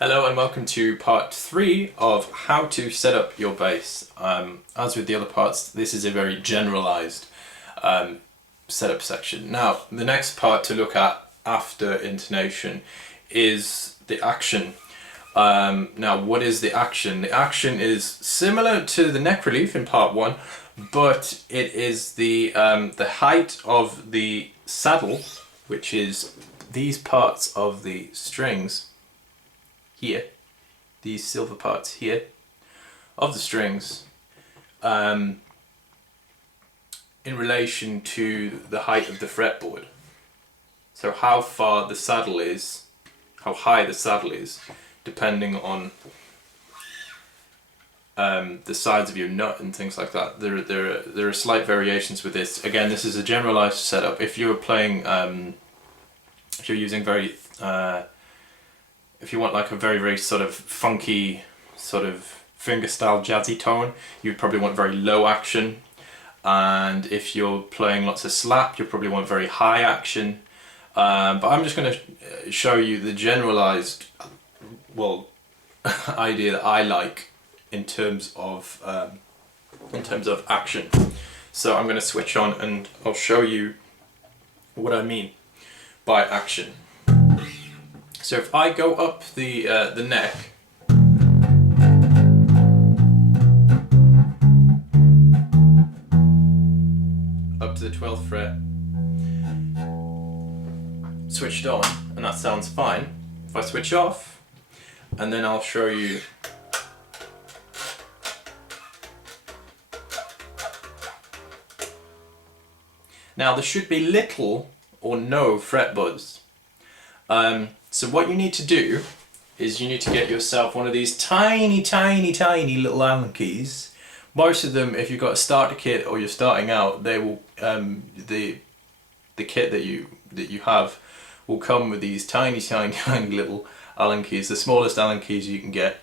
Hello and welcome to part 3 of how to set up your bass. As with the other parts, this is a very generalized setup section. Now, the next part to look at after intonation is the action. Now, what is the action? The action is similar to the neck relief in part 1, but it is the height of the saddle, which is these parts of the strings here, these silver parts here of the strings, in relation to the height of the fretboard. So how far the saddle is, how high the saddle is, depending on the size of your nut and things like that. There are slight variations with this. Again, this is a generalized setup. If you're playing, if you're using if you want like a very sort of funky, sort of fingerstyle jazzy tone, you'd probably want very low action. And if you're playing lots of slap, you probably want very high action. But I'm just going to show you the generalized, idea that I like in terms of action. So I'm going to switch on and I'll show you what I mean by action. So if I go up the neck, up to the 12th fret, switched on, and that sounds fine. If I switch off, and then I'll show you now, there should be little or no fret buzz. So what you need to do is you need to get yourself one of these tiny little Allen keys. Most of them, if you've got a starter kit or you're starting out, they will the kit that you have will come with these tiny little Allen keys, the smallest Allen keys you can get.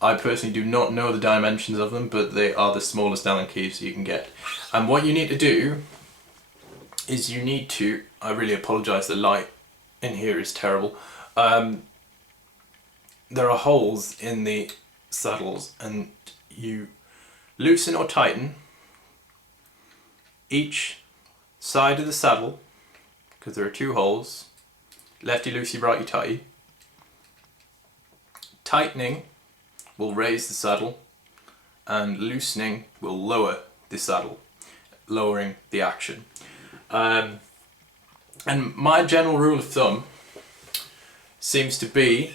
I personally do not know the dimensions of them, but they are the smallest Allen keys you can get. And what you need to do is you need to, I really apologise, the light in here is terrible. There are holes in the saddles, and you loosen or tighten each side of the saddle, because there are two holes, lefty loosey, righty tighty. Tightening will raise the saddle and loosening will lower the saddle, lowering the action. And my general rule of thumb seems to be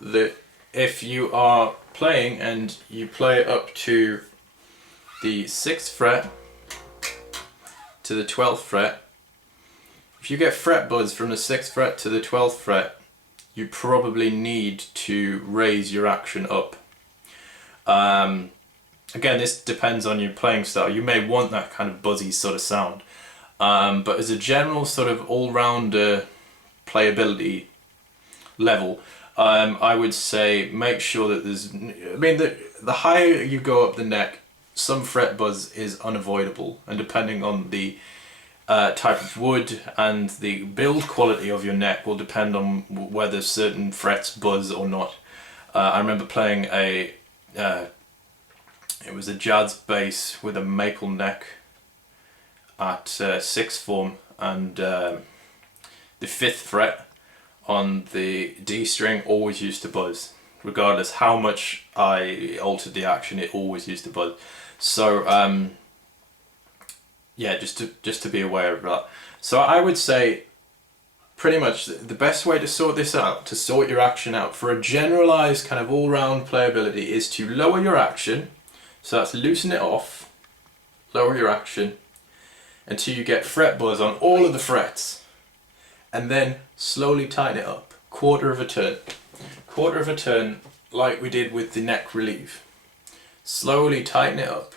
that if you are playing and you play up to the 6th fret to the 12th fret, if you get fret buzz from the 6th fret to the 12th fret, you probably need to raise your action up. Again, this depends on your playing style. You may want that kind of buzzy sort of sound. But as a general sort of all-rounder playability level, I would say make sure that there's, the higher you go up the neck, some fret buzz is unavoidable, and depending on the type of wood and the build quality of your neck will depend on whether certain frets buzz or not. I remember playing it was a jazz bass with a maple neck at 6th form, and the 5th fret on the D string always used to buzz. Regardless how much I altered the action, it always used to buzz. So yeah, just to be aware of that. So I would say pretty much the best way to sort this out, to sort your action out for a generalized kind of all-round playability, is to lower your action. So that's loosen it off, lower your action until you get fret buzz on all of the frets, and then slowly tighten it up, quarter of a turn, like we did with the neck relief. Slowly tighten it up,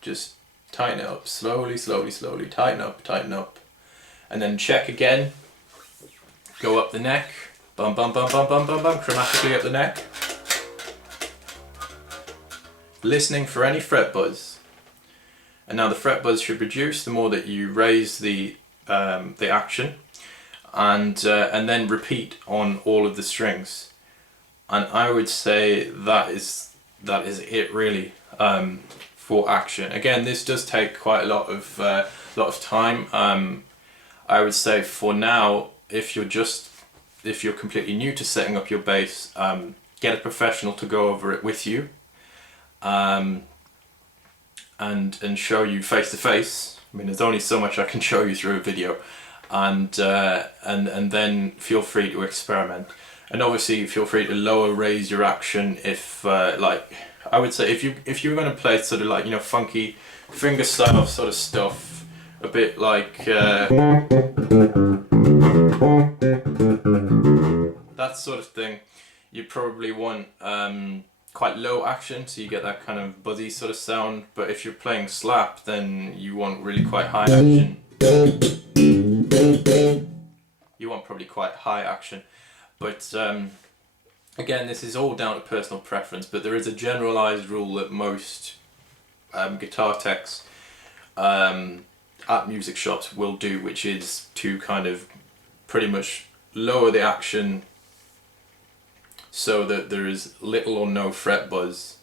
just tighten it up, slowly, tighten up, and then check again, go up the neck, bum, chromatically up the neck, listening for any fret buzz. And now the fret buzz should reduce the more that you raise the action, and then repeat on all of the strings. and I would say that is it really for action. Again, this does take quite a lot of time. I would say for now, if you're completely new to setting up your bass, get a professional to go over it with you, and show you face to face. I mean, there's only so much I can show you through a video, and then feel free to experiment. And obviously, feel free to raise your action if, like, I would say if you were going to play sort of like, you know, funky fingerstyle sort of stuff, a bit like that sort of thing, you probably want quite low action, so you get that kind of buzzy sort of sound. But if you're playing slap, then you want really quite high action. You want probably quite high action. But again, this is all down to personal preference, but there is a generalized rule that most guitar techs at music shops will do, which is to kind of pretty much lower the action so that there is little or no fret buzz,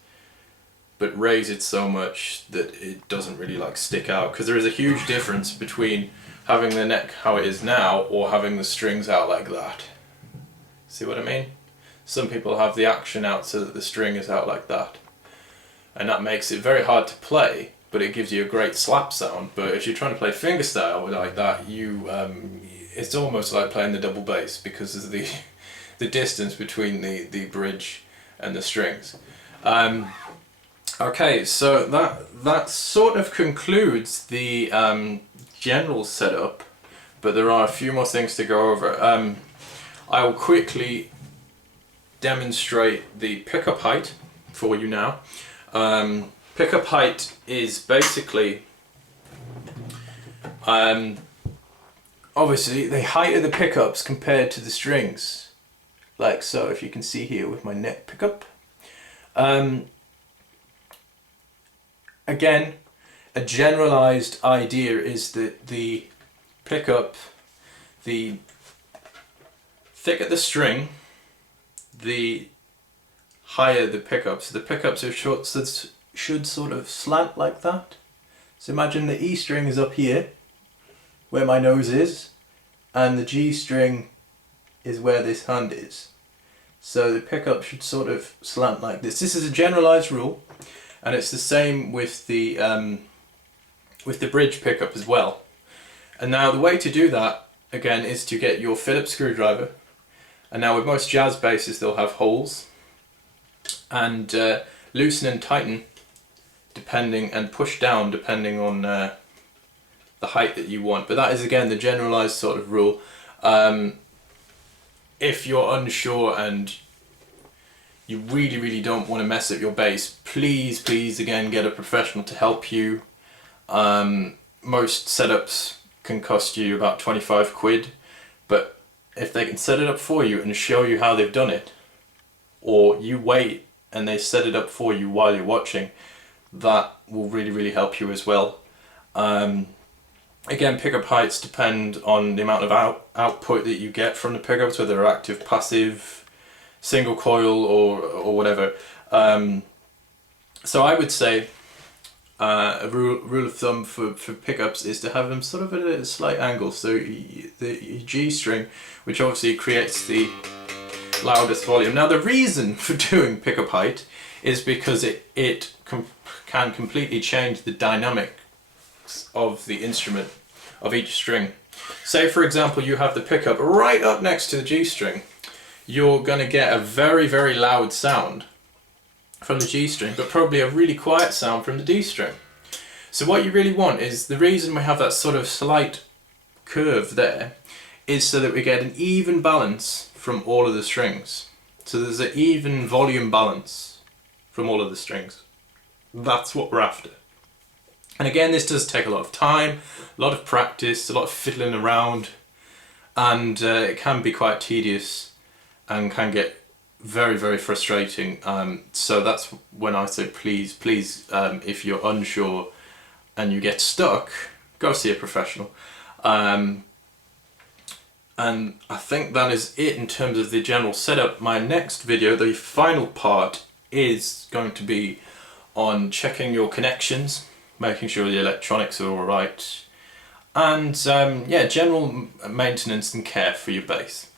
but raise it so much that it doesn't really like stick out, because there is a huge difference between having the neck how it is now or having the strings out like that. See what I mean? Some people have the action out so that the string is out like that, and that makes it very hard to play, but it gives you a great slap sound. But if you're trying to play fingerstyle like that, it's almost like playing the double bass, because of the distance between the bridge and the strings. Okay, so that sort of concludes the general setup, but there are a few more things to go over. I will quickly demonstrate the pickup height for you now. Pickup height is basically obviously the height of the pickups compared to the strings, like so. If you can see here with my neck pickup, again, a generalized idea is that the pickup, the thicker the string, the higher the pickups. The pickups are short, so should sort of slant like that. So imagine the E string is up here, where my nose is, and the G string is where this hand is. So the pickup should sort of slant like this. This is a generalized rule, and it's the same with the bridge pickup as well. And now the way to do that, again, is to get your Phillips screwdriver. And now with most jazz basses, they'll have holes, and loosen and tighten depending, and push down depending on the height that you want. But that is again the generalized sort of rule. If you're unsure and you really don't want to mess up your bass, please again get a professional to help you. Most setups can cost you about 25 quid, but if they can set it up for you and show you how they've done it, or you wait and they set it up for you while you're watching, that will really help you as well. Again, pickup heights depend on the amount of output that you get from the pickups, whether they're active, passive, single coil, or whatever. So I would say a rule of thumb for pickups is to have them sort of at a slight angle. So the G string, which obviously creates the loudest volume. Now the reason for doing pickup height is because it can completely change the dynamics of the instrument, of each string. Say for example you have the pickup right up next to the G string, you're going to get a very loud sound from the G string, but probably a really quiet sound from the D string. So what you really want is, the reason we have that sort of slight curve there is so that we get an even balance from all of the strings. So there's an even volume balance from all of the strings. That's what we're after. And again, this does take a lot of time, a lot of practice, a lot of fiddling around, and it can be quite tedious and can get very frustrating. So that's when I say please, if you're unsure and you get stuck, go see a professional. And I think that is it in terms of the general setup. My next video, the final part, is going to be on checking your connections, making sure the electronics are alright, and yeah, general maintenance and care for your bass.